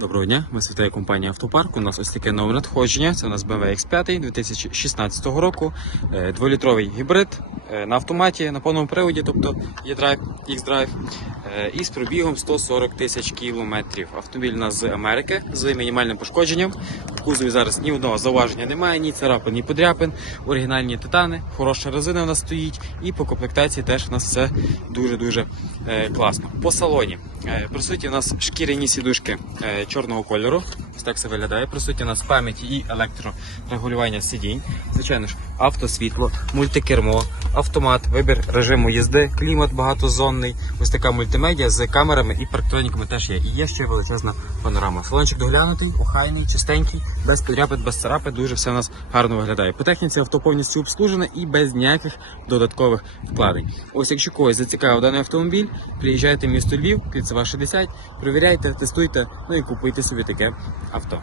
Доброго дня, ми світає компанія Автопарк. У нас ось таке нове надходження. Це у нас BMW X5 2016 року. Е, Дволітровий гібрид е, на автоматі, на повному приводі, тобто E-Drive, X-Drive. е, І з пробігом 140 тисяч кілометрів. Автомобіль у нас з Америки з мінімальним пошкодженням. В кузові зараз ні одного зауваження немає, ні царапин, ні подряпин. Оригінальні титани, хороша резина у нас стоїть. І по комплектації теж у нас все дуже-дуже е, класно. По салоні. Е, Присутні у нас шкіряні сідушки е, чорного кольору. Ось так це виглядає. Присутні у нас пам'ять і електрорегулювання сидінь. Звичайно ж, автосвітло, мультикермо, автомат, вибір режиму їзди, клімат багатозонний. Ось така мультимедіа з камерами і парктроніками теж є. І є ще величезна панорама. Салончик доглянутий, охайний, чистенький, без подряпин, без царапин. Дуже все у нас гарно виглядає. По техніці авто повністю обслужене і без ніяких додаткових вкладень. Ось якщо когось зацікавив даний автомобіль, приїжджайте в місто Львів, Кільцева 60, перевіряйте, тестуйте, ну і купуйте собі таке авто.